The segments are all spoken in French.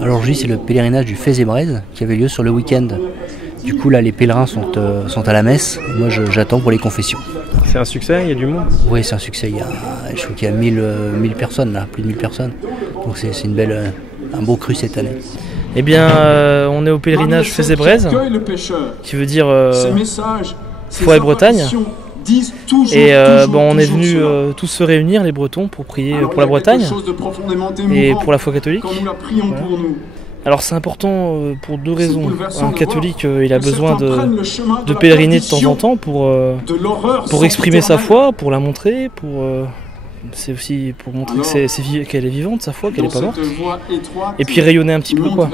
Alors aujourd'hui c'est le pèlerinage du Fès-et-Brèze qui avait lieu sur le week-end. Du coup là les pèlerins sont à la messe et moi j'attends pour les confessions. C'est un succès, il y a du monde? Oui c'est un succès, je crois qu'il y a 1000 personnes là, plus de 1000 personnes. Donc c'est un beau cru cette année. Eh bien on est au pèlerinage Fès-et-Brèze, qui veut dire foi et Bretagne. Et on est venus tous se réunir, les Bretons, pour prier pour la Bretagne et pour la foi catholique. Voilà. Alors c'est important pour deux raisons. Un catholique, il a besoin de pèleriner de temps en temps pour exprimer sa foi, pour la montrer, c'est aussi pour montrer qu'elle est vivante, sa foi, qu'elle n'est pas morte. Et puis rayonner un petit peu, quoi.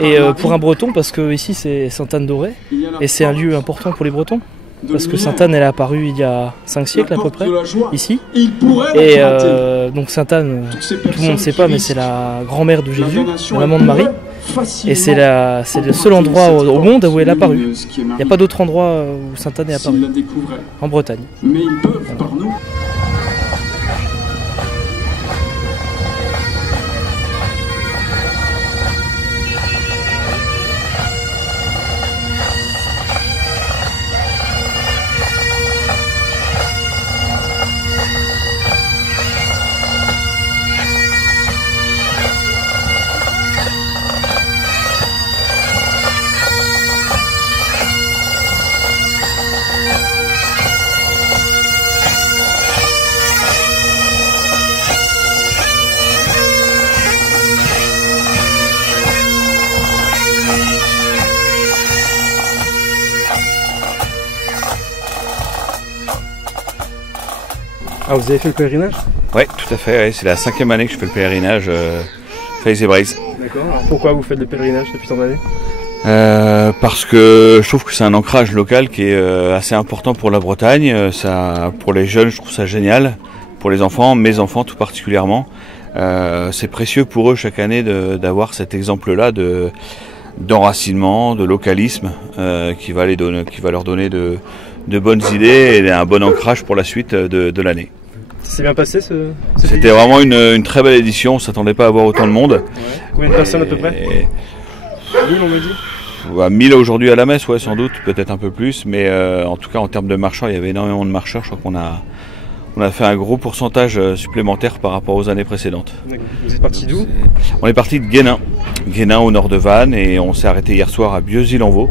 Et pour un Breton, parce que ici c'est Sainte-Anne-d'Auray, et c'est un lieu important pour les Bretons. Parce que Sainte-Anne, elle est apparue il y a 5 siècles à peu près, ici. Et donc Sainte-Anne, tout le monde ne sait pas, mais c'est la grand-mère de Jésus, la maman de Marie. Et c'est le seul endroit au monde où elle est apparue. Il n'y a pas d'autre endroit où Sainte-Anne est apparue, en Bretagne. Ah, vous avez fait le pèlerinage? Oui, tout à fait, ouais. C'est la 5e année que je fais le pèlerinage Fès-et-Brèze. D'accord, alors pourquoi vous faites le pèlerinage depuis tant d'années? Parce que je trouve que c'est un ancrage local qui est assez important pour la Bretagne. Pour les jeunes, je trouve ça génial. Pour les enfants, mes enfants tout particulièrement. C'est précieux pour eux chaque année d'avoir cet exemple-là d'enracinement, de localisme qui va leur donner de bonnes idées et un bon ancrage pour la suite de l'année. Ça s'est bien passé C'était vraiment une très belle édition, on ne s'attendait pas à avoir autant de monde. Ouais. Combien de personnes à peu près? 1000 on me dit? 1000 aujourd'hui à la messe, ouais, sans doute, peut-être un peu plus, mais en tout cas en termes de marcheurs, il y avait énormément de marcheurs. Je crois qu'on a fait un gros pourcentage supplémentaire par rapport aux années précédentes. Vous êtes parti d'où? On est parti de Guénin au nord de Vannes, et on s'est arrêté hier soir à Bieuzy-Lenvaux.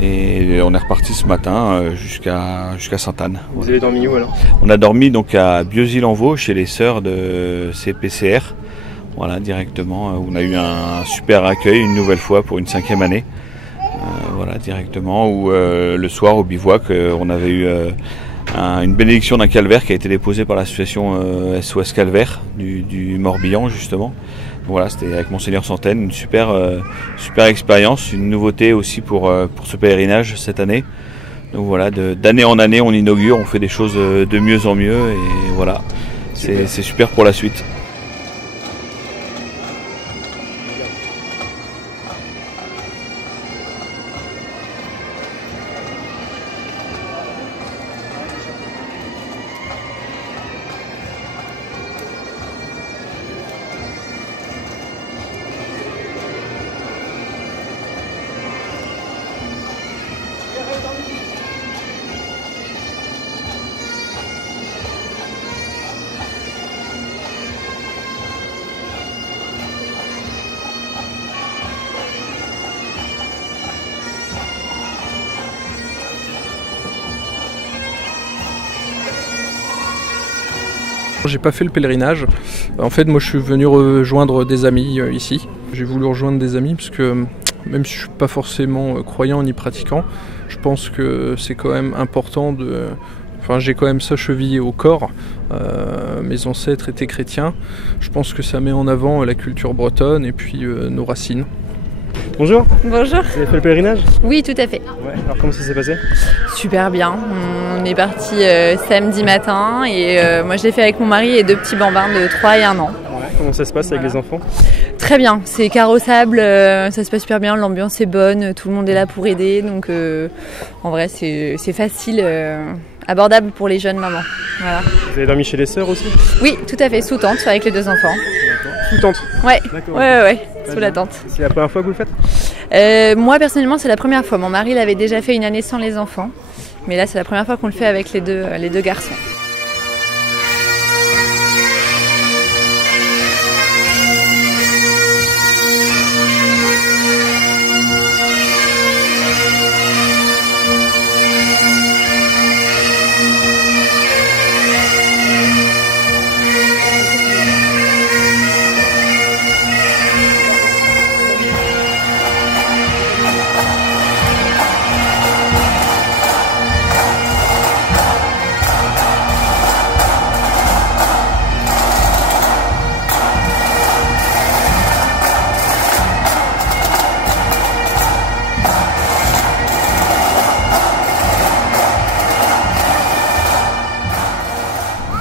Et on est reparti ce matin jusqu'à Sainte-Anne. Vous avez dormi où alors? On a dormi donc à Bieuzy-Lenvaux chez les sœurs de CPCR. Voilà, directement. On a eu un super accueil une nouvelle fois pour une 5e année. Voilà, directement. Où le soir au bivouac, on avait eu une bénédiction d'un calvaire qui a été déposé par l'association SOS Calvaire du Morbihan justement. Voilà, c'était avec Monseigneur Santaine, une super expérience, une nouveauté aussi pour ce pèlerinage cette année. Donc voilà, d'année en année on inaugure, on fait des choses de mieux en mieux et voilà, c'est super pour la suite. J'ai pas fait le pèlerinage. En fait, moi, je suis venu rejoindre des amis ici. J'ai voulu rejoindre des amis parce que même si je ne suis pas forcément croyant ni pratiquant. Je pense que c'est quand même important de... Enfin, j'ai quand même ça chevillé au corps. Mes ancêtres étaient chrétiens. Je pense que ça met en avant la culture bretonne et puis nos racines. Bonjour. Bonjour. Vous avez fait le pèlerinage? Oui, tout à fait. Ouais. Alors comment ça s'est passé? Super bien. On est parti samedi matin et moi je l'ai fait avec mon mari et 2 petits bambins de 3 et 1 an. Ouais. Comment ça se passe avec les enfants? Très bien, c'est carrossable, ça se passe super bien, l'ambiance est bonne, tout le monde est là pour aider, donc en vrai c'est facile, abordable pour les jeunes mamans. Voilà. Vous avez dormi chez les sœurs aussi? Oui, tout à fait, sous tente avec les 2 enfants. Sous tente? Ouais, d'accord. Ouais, sous la tente. C'est la première fois que vous le faites? Moi personnellement c'est la première fois, mon mari l'avait déjà fait une année sans les enfants, mais là c'est la première fois qu'on le fait avec les deux garçons.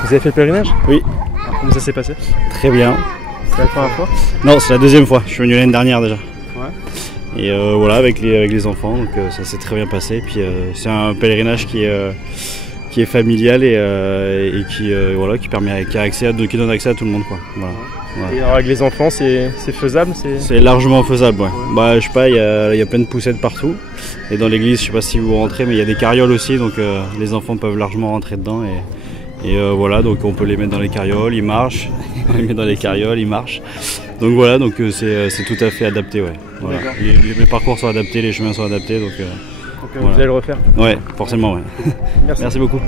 Vous avez fait le pèlerinage? Oui. Alors, comment ça s'est passé? Très bien. C'est la première fois? Non, c'est la deuxième fois. Je suis venu l'année dernière déjà. Ouais. Et voilà, avec les enfants, donc ça s'est très bien passé. Et puis c'est un pèlerinage qui est familial et qui permet, qui donne accès à tout le monde, quoi. Voilà. Ouais. Et alors avec les enfants, c'est faisable? C'est largement faisable, ouais. Bah, je sais pas, il y a plein de poussettes partout. Et dans l'église, je sais pas si vous rentrez, mais il y a des carrioles aussi, donc les enfants peuvent largement rentrer dedans. Et voilà, donc on peut les mettre dans les carrioles, ils marchent. On les met dans les carrioles, ils marchent. Donc voilà, donc c'est tout à fait adapté, ouais. Voilà. Les parcours sont adaptés, les chemins sont adaptés, donc voilà. Vous allez le refaire? Ouais, forcément, ouais. Merci beaucoup.